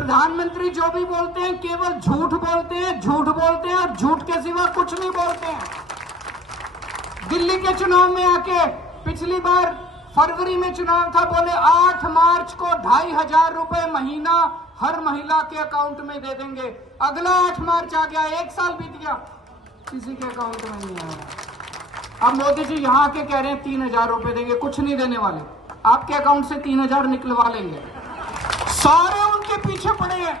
प्रधानमंत्री जो भी बोलते हैं केवल झूठ बोलते हैं, झूठ बोलते हैं और झूठ के सिवा कुछ नहीं बोलते हैं। दिल्ली के चुनाव में आके पिछली बार फरवरी में चुनाव था, बोले 8 मार्च को 2,500 रुपए महीना हर महिला के अकाउंट में दे देंगे। अगला 8 मार्च आ गया, 1 साल बीत गया, किसी के अकाउंट में नहीं आया। अब मोदी जी यहाँ आके कह रहे हैं 3,000 रुपए देंगे, कुछ नहीं देने वाले, आपके अकाउंट से 3,000 निकलवा लेंगे। सारे उनके पीछे पड़े हैं,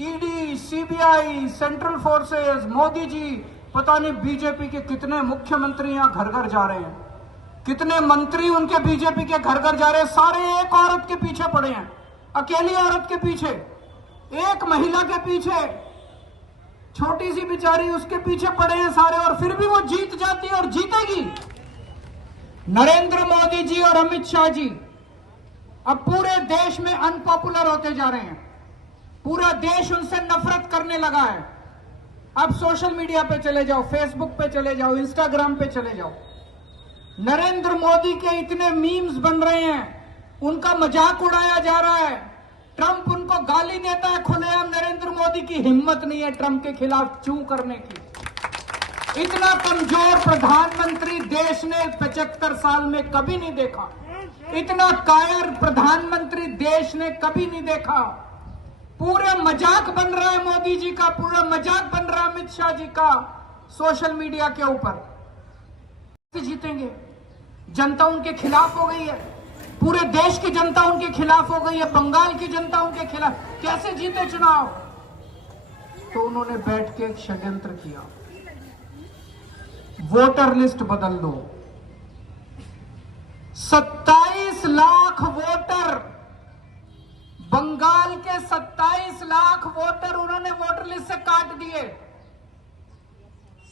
ED, CBI, central forces. Modi ji पता नहीं बीजेपी के कितने मुख्यमंत्री यहाँ घर घर जा रहे हैं, कितने मंत्री उनके बीजेपी के घर घर जा रहे हैं, सारे एक औरत के पीछे पड़े हैं, अकेली औरत के पीछे, एक महिला के पीछे, छोटी सी बेचारी उसके पीछे पड़े हैं सारे, और फिर भी वो जीत जाती है और जीतेगी। नरेंद्र मोदी जी और अमित शाह जी अब पूरे देश में अनपॉपुलर होते जा रहे हैं, पूरा देश उनसे नफरत करने लगा है। अब सोशल मीडिया पे चले जाओ, फेसबुक पे चले जाओ, इंस्टाग्राम पे चले जाओ, नरेंद्र मोदी के इतने मीम्स बन रहे हैं, उनका मजाक उड़ाया जा रहा है। ट्रंप उनको गाली देता है खुलेआम, नरेंद्र मोदी की हिम्मत नहीं है ट्रंप के खिलाफ चू करने की। इतना कमजोर प्रधानमंत्री देश ने 75 साल में कभी नहीं देखा, इतना कायर प्रधानमंत्री देश ने कभी नहीं देखा। पूरा मजाक बन रहा है मोदी जी का, पूरा मजाक बन रहा है अमित शाह जी का सोशल मीडिया के ऊपर। कैसे जीतेंगे? जनता उनके खिलाफ हो गई है, पूरे देश की जनता उनके खिलाफ हो गई है, बंगाल की जनता उनके खिलाफ, कैसे जीते चुनाव? तो उन्होंने बैठ के एक षड्यंत्र किया, वोटर लिस्ट बदल दो। 27 लाख वोटर, बंगाल के 27 लाख वोटर उन्होंने वोटर लिस्ट से काट दिए।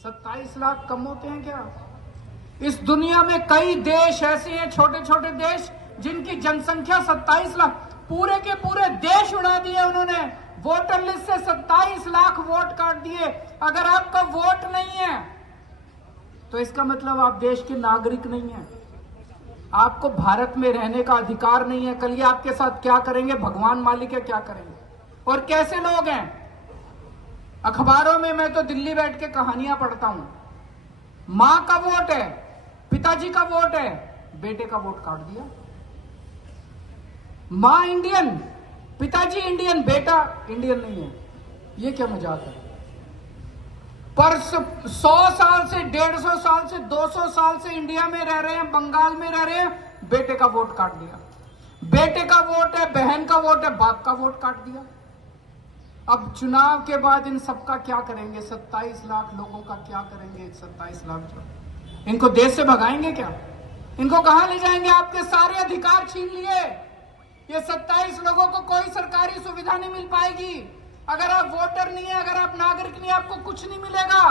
27 लाख कम होते हैं क्या? इस दुनिया में कई देश ऐसे हैं, छोटे छोटे देश, जिनकी जनसंख्या 27 लाख, पूरे के पूरे देश उड़ा दिए उन्होंने। वोटर लिस्ट से 27 लाख वोट काट दिए। अगर आपका वोट नहीं है तो इसका मतलब आप देश के नागरिक नहीं हैं, आपको भारत में रहने का अधिकार नहीं है। कल ये आपके साथ क्या करेंगे भगवान मालिक है, क्या करेंगे। और कैसे लोग हैं, अखबारों में मैं तो दिल्ली बैठ के कहानियां पढ़ता हूं, मां का वोट है, पिताजी का वोट है, बेटे का वोट काट दिया। मां इंडियन, पिताजी इंडियन, बेटा इंडियन नहीं है। ये क्या मजाक है? पर 100 साल से, 150 साल से, 200 साल से इंडिया में रह रहे हैं, बंगाल में रह रहे हैं, बेटे का वोट काट दिया। बेटे का वोट है, बहन का वोट है, बाप का वोट काट दिया। अब चुनाव के बाद इन सबका क्या करेंगे? 27 लाख लोगों का क्या करेंगे? 27 लाख जो, इनको देश से भगाएंगे क्या? इनको कहां ले जाएंगे? आपके सारे अधिकार छीन लिए। ये 27 लोगों को कोई सरकारी सुविधा नहीं मिल पाएगी। अगर आप वोटर नहीं है, अगर आप नागरिक नहीं, आपको कुछ नहीं मिलेगा।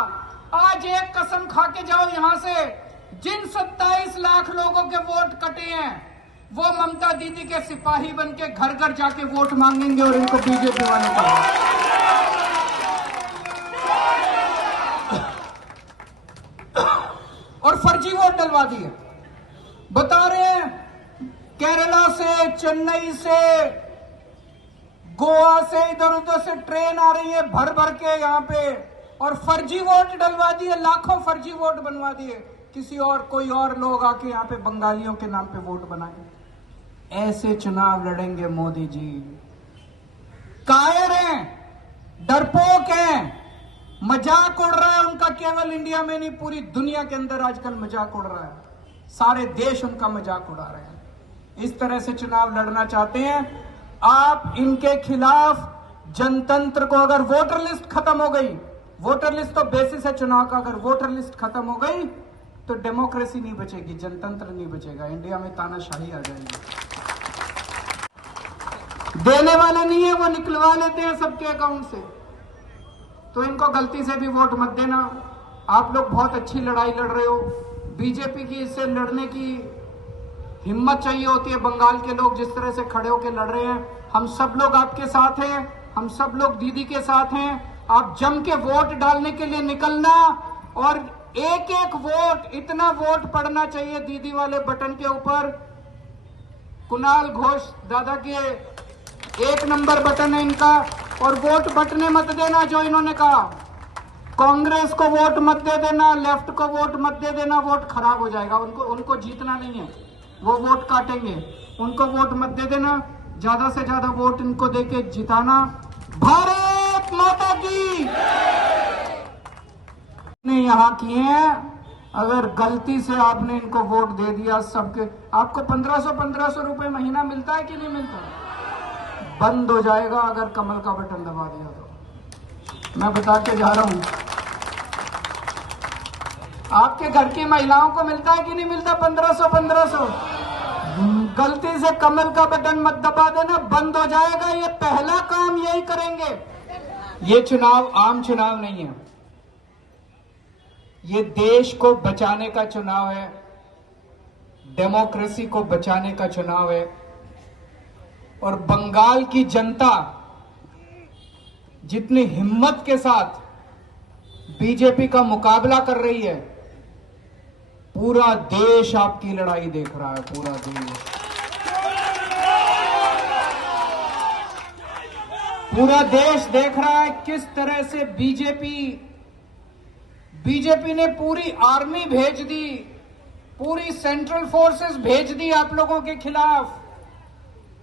आज एक कसम खा के जाओ यहां से, जिन 27 लाख लोगों के वोट कटे हैं वो ममता दीदी के सिपाही बन के घर घर जाके वोट मांगेंगे और इनको बीजेपी वाले को। और फर्जी वोट डलवा दिए। बता रहे हैं केरला से, चेन्नई से, गोवा से, इधर उधर से ट्रेन आ रही है भर भर के यहाँ पे, और फर्जी वोट डलवा दिए, लाखों फर्जी वोट बनवा दिए। किसी और, कोई और लोग आके यहाँ पे बंगालियों के नाम पे वोट बनाए। ऐसे चुनाव लड़ेंगे मोदी जी। कायर हैं, डरपोक हैं, मजाक उड़ रहा है उनका, केवल इंडिया में नहीं पूरी दुनिया के अंदर आजकल मजाक उड़ रहा है। सारे देश उनका मजाक उड़ा रहे हैं। इस तरह से चुनाव लड़ना चाहते हैं आप। इनके खिलाफ जनतंत्र को, अगर वोटर लिस्ट खत्म हो गई, वोटर लिस्ट तो बेसिस है चुनाव का, अगर वोटर लिस्ट खत्म हो गई तो डेमोक्रेसी नहीं बचेगी, जनतंत्र नहीं बचेगा, इंडिया में तानाशाही आ जाएगी। देने वाले नहीं है, वो निकलवा लेते हैं सबके अकाउंट से। तो इनको गलती से भी वोट मत देना। आप लोग बहुत अच्छी लड़ाई लड़ रहे हो। बीजेपी की इससे लड़ने की हिम्मत चाहिए होती है। बंगाल के लोग जिस तरह से खड़े होकर लड़ रहे हैं, हम सब लोग आपके साथ हैं, हम सब लोग दीदी के साथ हैं। आप जम के वोट डालने के लिए निकलना, और एक एक वोट, इतना वोट पड़ना चाहिए दीदी वाले बटन के ऊपर। कुणाल घोष दादा के एक नंबर बटन है इनका। और वोट बटने मत देना, जो इन्होंने कहा कांग्रेस को वोट मत दे देना, लेफ्ट को वोट मत दे देना, वोट खराब हो जाएगा। उनको जीतना नहीं है, वो वोट काटेंगे। उनको वोट मत दे देना, ज्यादा से ज्यादा वोट इनको देके जिताना। भारत माता की ने यहां किए हैं। अगर गलती से आपने इनको वोट दे दिया, सबके आपको 1500 रुपए महीना मिलता है कि नहीं मिलता? बंद हो जाएगा अगर कमल का बटन दबा दिया तो। मैं बता के जा रहा हूं, आपके घर की महिलाओं को मिलता है कि नहीं मिलता 1500? गलती से कमल का बटन मत दबा देना, बंद हो जाएगा। ये पहला काम यही करेंगे। ये चुनाव आम चुनाव नहीं है, ये देश को बचाने का चुनाव है, डेमोक्रेसी को बचाने का चुनाव है। और बंगाल की जनता जितनी हिम्मत के साथ बीजेपी का मुकाबला कर रही है, पूरा देश आपकी लड़ाई देख रहा है। पूरा देश देख रहा है किस तरह से बीजेपी ने पूरी आर्मी भेज दी, पूरी सेंट्रल फोर्सेस भेज दी आप लोगों के खिलाफ।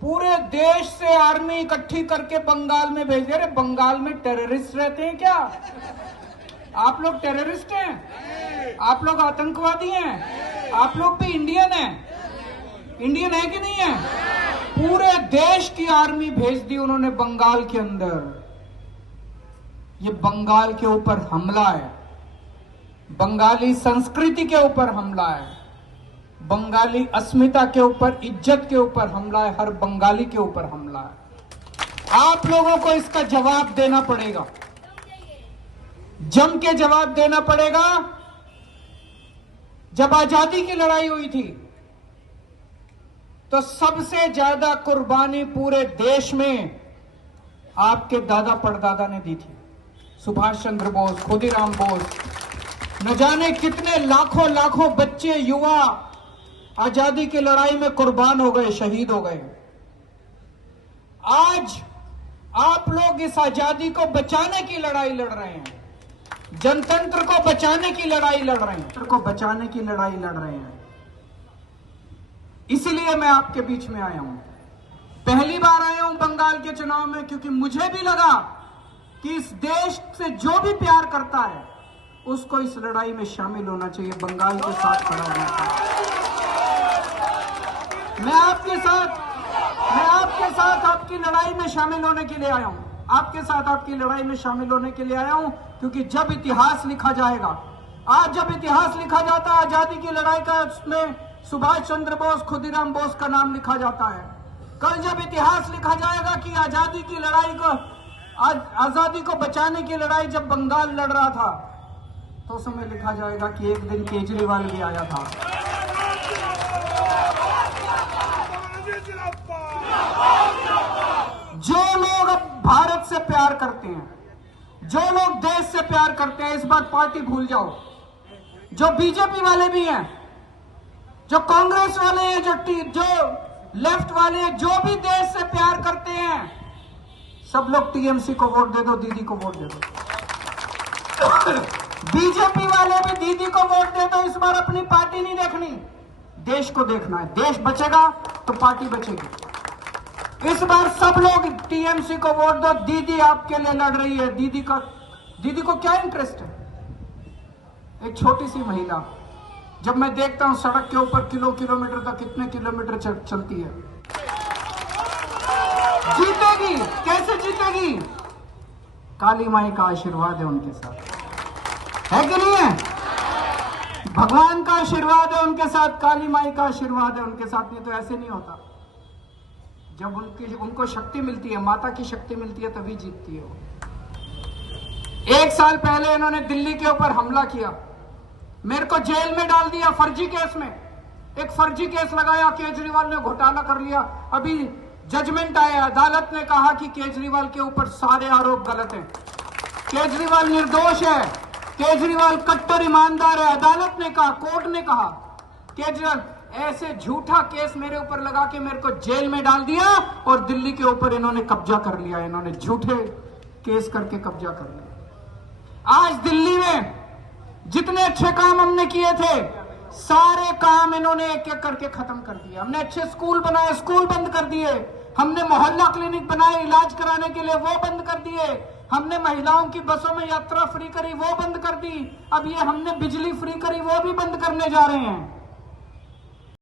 पूरे देश से आर्मी इकट्ठी करके बंगाल में भेज दे। अरे बंगाल में टेररिस्ट रहते हैं क्या? आप लोग टेररिस्ट हैं? आप लोग आतंकवादी हैं? आप लोग भी इंडियन हैं? इंडियन है कि नहीं है? पूरे देश की आर्मी भेज दी उन्होंने बंगाल के अंदर। ये बंगाल के ऊपर हमला है, बंगाली संस्कृति के ऊपर हमला है, बंगाली अस्मिता के ऊपर, इज्जत के ऊपर हमला है, हर बंगाली के ऊपर हमला है। आप लोगों को इसका जवाब देना पड़ेगा, जम के जवाब देना पड़ेगा। जब आजादी की लड़ाई हुई थी तो सबसे ज्यादा कुर्बानी पूरे देश में आपके दादा परदादा ने दी थी। सुभाष चंद्र बोस, खुदीराम बोस, न जाने कितने लाखों बच्चे, युवा आजादी की लड़ाई में कुर्बान हो गए, शहीद हो गए। आज आप लोग इस आजादी को बचाने की लड़ाई लड़ रहे हैं, जनतंत्र को बचाने की लड़ाई लड़ रहे हैं, इसीलिए मैं आपके बीच में आया हूं। पहली बार आया हूं बंगाल के चुनाव में, क्योंकि मुझे भी लगा कि इस देश से जो भी प्यार करता है उसको इस लड़ाई में शामिल होना चाहिए, बंगाल के साथ खड़ा होना चाहिए। मैं आपके साथ आपकी लड़ाई में शामिल होने के लिए आया हूं, आपके साथ आपकी लड़ाई में शामिल होने के लिए आया हूं। क्योंकि जब इतिहास लिखा जाएगा, आज जब इतिहास लिखा जाता है आजादी की लड़ाई का, उसमें सुभाष चंद्र बोस, खुदीराम बोस का नाम लिखा जाता है। कल जब इतिहास लिखा जाएगा कि आजादी की लड़ाई को, आजादी को बचाने की लड़ाई जब बंगाल लड़ रहा था, तो समय लिखा जाएगा कि एक दिन केजरीवाल भी आया था। जो लोग अब भारत से प्यार करते हैं, जो लोग देश से प्यार करते हैं, इस बार पार्टी भूल जाओ। जो बीजेपी वाले भी हैं, जो कांग्रेस वाले हैं, जो लेफ्ट वाले हैं, जो भी देश से प्यार करते हैं, सब लोग टीएमसी को वोट दे दो, दीदी को वोट दे दो। बीजेपी वाले भी दीदी को वोट दे दो। इस बार अपनी पार्टी नहीं देखनी, देश को देखना है। देश बचेगा तो पार्टी बचेगी। इस बार सब लोग टीएमसी को वोट दो। दीदी आपके लिए लड़ रही है। दीदी को क्या इंटरेस्ट है? एक छोटी सी महिला, जब मैं देखता हूं सड़क के ऊपर किलोमीटर तक, कितने किलोमीटर चलती है, जीतेगी। कैसे जीतेगी? काली माई का आशीर्वाद है उनके साथ, है कि नहीं है? भगवान का आशीर्वाद है उनके साथ, काली माई का आशीर्वाद है उनके साथ। नहीं तो ऐसे नहीं होता। जब उनको शक्ति मिलती है, माता की शक्ति मिलती है, तभी जीतती है वो। 1 साल पहले इन्होंने दिल्ली के ऊपर हमला किया, मेरे को जेल में डाल दिया फर्जी केस में। एक फर्जी केस लगाया, केजरीवाल ने घोटाला कर लिया। अभी जजमेंट आया, अदालत ने कहा कि केजरीवाल के ऊपर सारे आरोप गलत हैं, केजरीवाल निर्दोष है, केजरीवाल कट्टर ईमानदार है। अदालत ने कहा, कोर्ट ने कहा केजरीवाल। ऐसे झूठा केस मेरे ऊपर लगा के मेरे को जेल में डाल दिया और दिल्ली के ऊपर इन्होंने कब्जा कर लिया। इन्होंने झूठे केस करके कब्जा कर लिया। आज दिल्ली में जितने अच्छे काम हमने किए थे, सारे काम इन्होंने एक एक करके खत्म कर दिया। हमने अच्छे स्कूल बनाए, स्कूल बंद कर दिए। हमने मोहल्ला क्लिनिक बनाए इलाज कराने के लिए, वो बंद कर दिए। हमने महिलाओं की बसों में यात्रा फ्री करी, वो बंद कर दी। अब ये हमने बिजली फ्री करी, वो भी बंद करने जा रहे हैं।